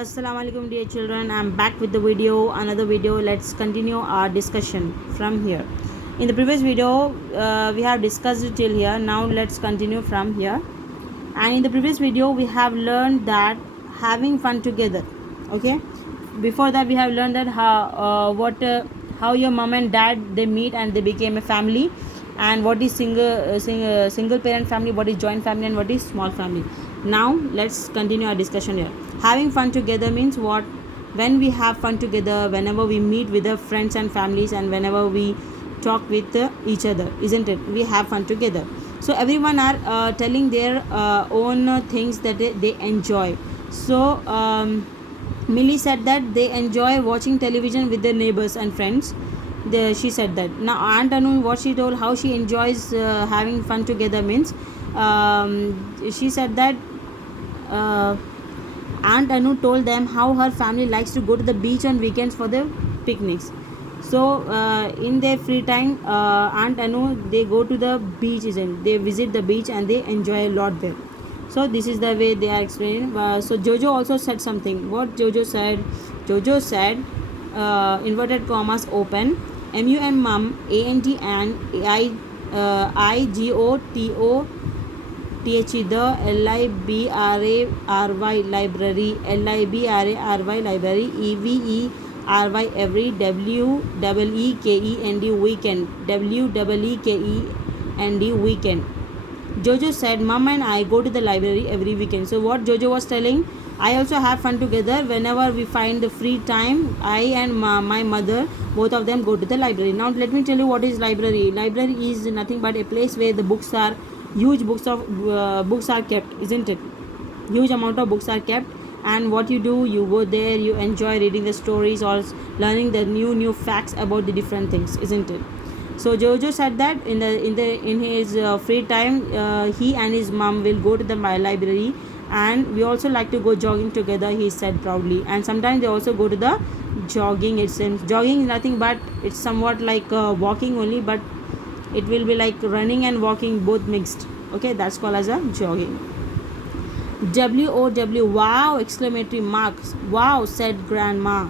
Assalamu alaikum dear children. I'm back with the video, another video. Let's continue our discussion from here. In the previous video, we have discussed it till here. Now let's continue from here. And in the previous video, we have learned that having fun together. Okay. Before that, we have learned that how your mom and dad they meet and they became a family, and what is single parent family, what is joint family, and what is small family. Now let's continue our discussion here. Having fun together means what? When we have fun together, whenever we meet with our friends and families, and whenever we talk with each other, isn't it? We have fun together. So everyone are telling their own things that they enjoy. So Millie said that they enjoy watching television with their neighbors and friends. She said that. Now Aunt Anu, what she told, how she enjoys having fun together means, she said that Aunt Anu told them how her family likes to go to the beach on weekends for the picnics. So in their free time, Aunt Anu they go to the beach, and they visit the beach and they enjoy a lot there. So this is the way they are explaining. So Jojo also said something. What Jojo said? Jojo said, inverted commas open, MUN mum, ANT and IGOTO THE the LIBRARY library, LIBRARY library, EVERY every, WEEKEND weekend, WEEKEND weekend. Jojo said, Mom and I go to the library every weekend. So what Jojo was telling, I also have fun together. Whenever we find the free time, I and my mother, both of them go to the library. Now let me tell you what is library. Library is nothing but a place where the books are, huge books are kept, isn't it? Huge amount of books are kept, and what you do, you go there, you enjoy reading the stories or learning the new facts about the different things, isn't it? So Jojo said that in his free time, he and his mom will go to the library, and we also like to go jogging together, he said proudly. And sometimes they also go to the jogging. Jogging is nothing but it's somewhat like walking only, but it will be like running and walking both mixed. Okay, that's called as a jogging. WOW, wow, exclamatory marks. Wow, said grandma.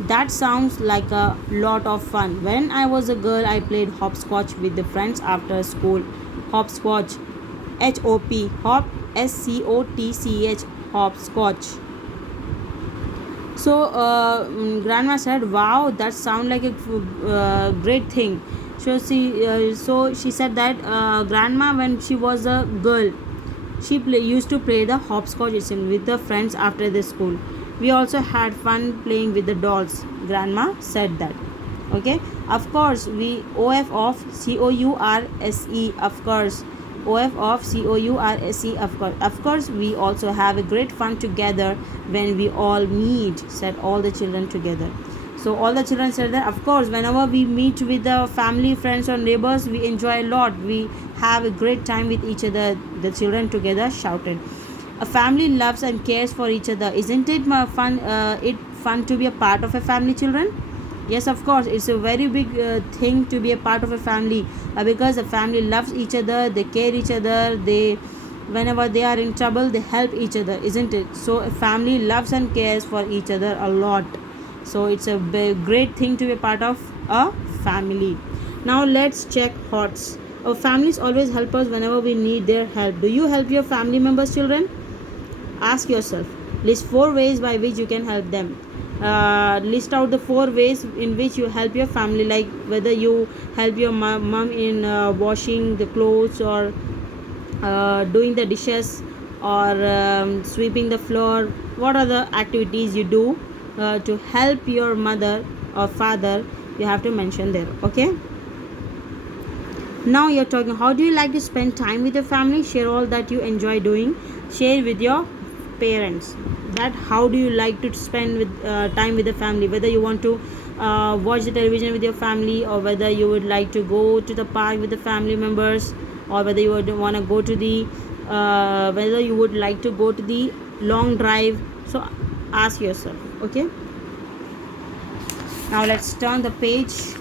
That sounds like a lot of fun. When I was a girl, I played hopscotch with the friends after school. Hopscotch, HOP, hop, SCOTCH, hopscotch. So grandma said, wow, that sounds like a great thing. So she said that grandma, when she was a girl, she used to play the hopscotch with the friends after the school. We also had fun playing with the dolls, grandma said that. Okay, of course, we OF of COURSE, of course, OF of COURSE, of course, we also have a great fun together when we all meet, said all the children together. So all the children said that, of course, whenever we meet with the family, friends or neighbors, we enjoy a lot, we have a great time with each other, the children together shouted. A family loves and cares for each other. Isn't it fun? Fun to be a part of a family, children? Yes, of course. It's a very big thing to be a part of a family, because a family loves each other. They care each other. Whenever they are in trouble, they help each other, isn't it? So a family loves and cares for each other a lot. So it's a great thing to be a part of a family. Now let's check HOTS. Our families always help us whenever we need their help. Do you help your family members, children? Ask yourself. List 4 ways by which you can help them. List out the 4 ways in which you help your family, like whether you help your mom in washing the clothes, or doing the dishes, or sweeping the floor. What are the activities you do to help your mother or father? You have to mention there. Okay, now you're talking, how do you like to spend time with your family? Share all that you enjoy doing. Share with your parents that how do you like to spend with time with the family, whether you want to watch the television with your family, or whether you would like to go to the park with the family members, or whether you would want to go to the whether you would like to go to the long drive. So ask yourself. Okay, now let's turn the page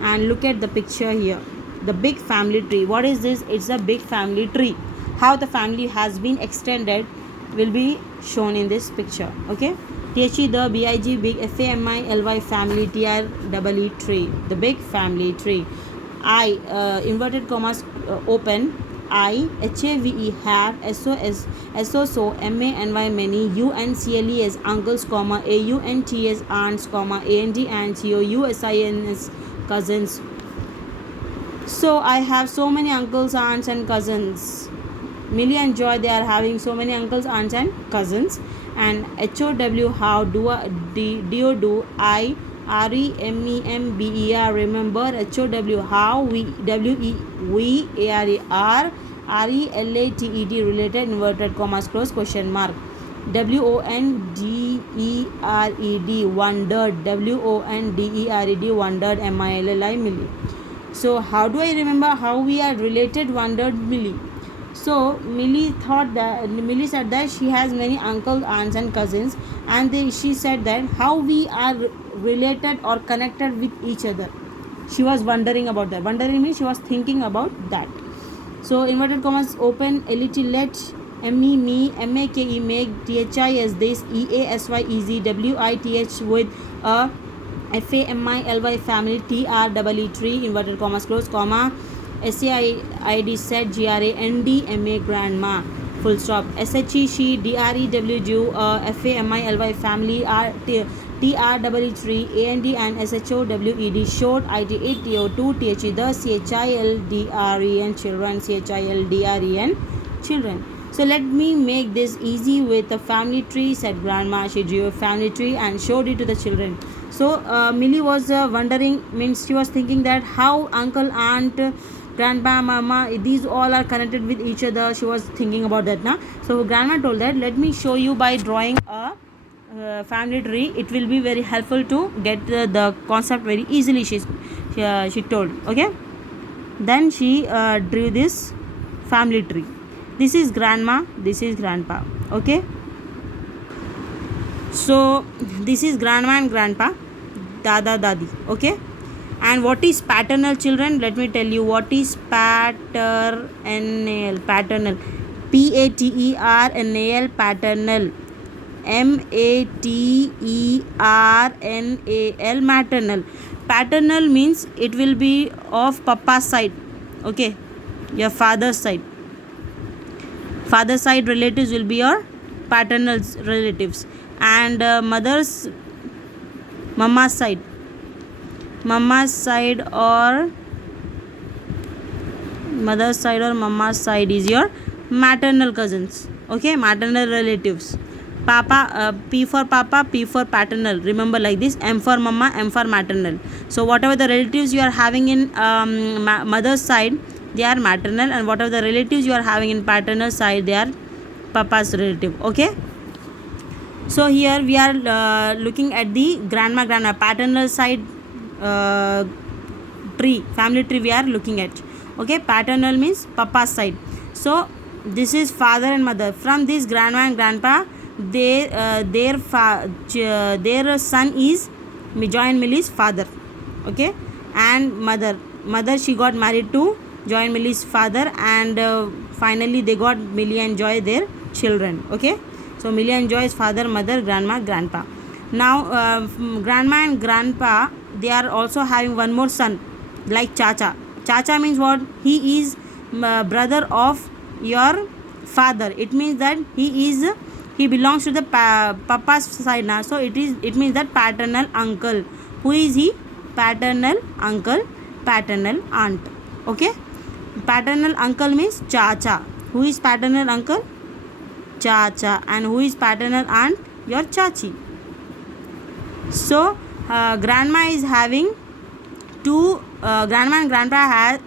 and look at the picture here. The big family tree. What is this? It's a big family tree. How the family has been extended will be shown in this picture. Okay, THE the BIG big FAMILY family TREE tree, the big family tree. I inverted commas open. I HAVE have SO MANY many UNCLES uncles comma AUNTS aunts comma AND aunts COUSINS cousins. So I have so many uncles, aunts, and cousins. Millie and Joy, they are having so many uncles, aunts, and cousins. And HOW, how do I REMEMBER, remember. HOW, how we ARER RELATED, related, inverted commas close question mark. WONDERED, wondered. WONDERED, wondered. MILLI, Millie. So how do I remember how we are related? Wondered Millie. So Millie said that she has many uncles, aunts, and cousins, and she said that how we are related or connected with each other. She was wondering about that. Wondering means she was thinking about that. So inverted commas open. Let me MAKE make THIS this EASY WITH with a FAMILY family TREE tree, inverted commas close comma. SAID said GRANDMA grandma, full stop. SHE she DREW Jew, FAMILY family TREE tree, AND and SHOWED short, ITO2 THE the CHILDREN children, CHILDREN children. So let me make this easy with a family tree, said grandma. She drew a family tree and showed it to the children. So Millie was wondering, means she was thinking that how uncle, aunt, grandpa, mama, these all are connected with each other. She was thinking about that now. So grandma told that let me show you by drawing a family tree. It will be very helpful to get the concept very easily, she told. Okay, then she drew this family tree. This is grandma, this is grandpa. Okay, so this is grandma and grandpa, dada dadi. Okay, and what is paternal, children? Let me tell you what is paternal. Paternal, PATERNAL, paternal. MATERNAL, maternal. Paternal means it will be of papa's side. Okay, your father's side. Father's side relatives will be your paternal relatives, and mama's side or mother's side or mama's side is your maternal cousins. Okay, maternal relatives. Papa, P for papa, P for paternal. Remember like this. M for mama, M for maternal. So whatever the relatives you are having in mother's side, they are maternal, and whatever the relatives you are having in paternal side, they are papa's relative. Okay, so here we are looking at the grandma paternal side tree, family tree we are looking at. Okay, paternal means papa's side. So this is father and mother. From this grandma and grandpa, their son is Joy and Millie's father. Okay, and mother she got married to Joy and Millie's father, and finally they got Millie and Joy, their children. Okay, so Millie and Joy's father, mother, grandma, grandpa. Now grandma and grandpa, they are also having one more son, like Chacha. Chacha means what? He is brother of your father. It means that he belongs to the papa's side now. So it means that paternal uncle. Who is he? Paternal uncle, paternal aunt. Okay, paternal uncle means Chacha. Who is paternal uncle? Chacha. And who is paternal aunt? Your Chachi. So grandma is having two grandma and grandpa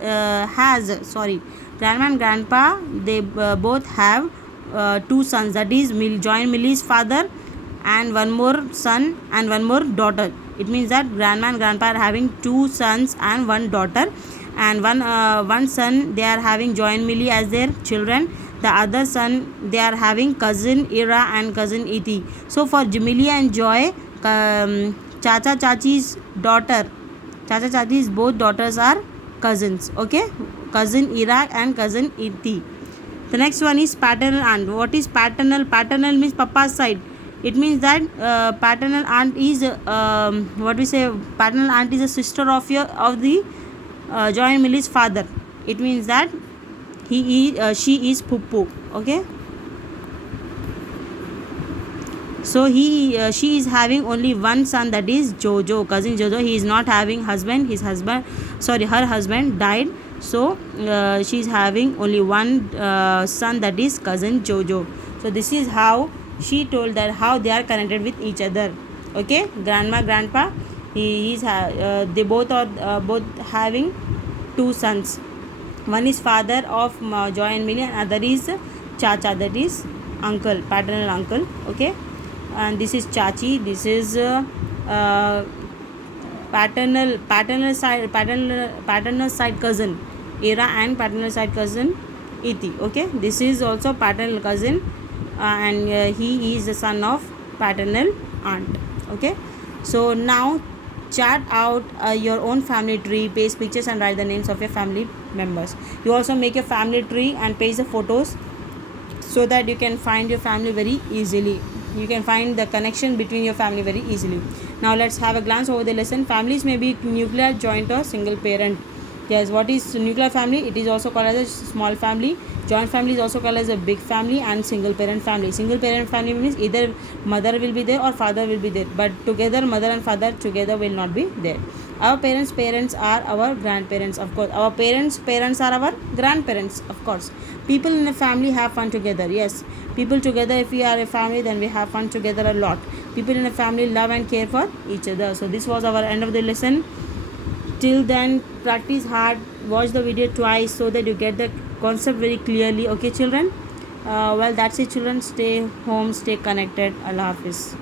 grandma and grandpa, they both have two sons, that is Joy and Millie's father, and one more son and one more daughter. It means that grandma and grandpa are having two sons and one daughter, and one son they are having Joy and Millie as their children. The other son they are having cousin Ira and cousin Iti. So for Millie and Joy, Chacha Chachi's both daughters are cousins. Okay, cousin Ira and cousin Iti. The next one is paternal aunt. What is paternal? Paternal means papa's side. It means that paternal aunt is what we say, paternal aunt is a sister of the Joy and Millie's father. It means that she is Puppu. Okay. So she is having only one son, that is Jojo, cousin Jojo. He is not having husband. Her husband died. So she is having only one son, that is cousin Jojo. So this is how she told that how they are connected with each other. Okay, grandma, grandpa, they both are both having two sons. One is father of Joy and Millie, and other is Chacha, that is uncle, paternal uncle. Okay, and this is Chachi. This is paternal side cousin Ira, and paternal side cousin Iti. Okay, this is also paternal cousin, and he is the son of paternal aunt. Okay, so now chart out your own family tree, paste pictures and write the names of your family members. You also make your family tree and paste the photos so that you can find your family very easily. You can find the connection between your family very easily. Now let's have a glance over the lesson. Families may be nuclear, joint or single parent. Yes, what is nuclear family? It is also called as a small family. Joint family is also called as a big family, and single parent family. Single parent family means either mother will be there or father will be there, but together mother and father together will not be there. Our parents are our grandparents, of course. Our parents are our grandparents, of course. People in a family have fun together. Yes, people together, if we are a family, then we have fun together a lot. People in a family love and care for each other. So this was our end of the lesson. Till then, practice hard, watch the video twice so that you get the concept very clearly. Okay children, well, that's it children. Stay home, stay connected. Allah Hafiz.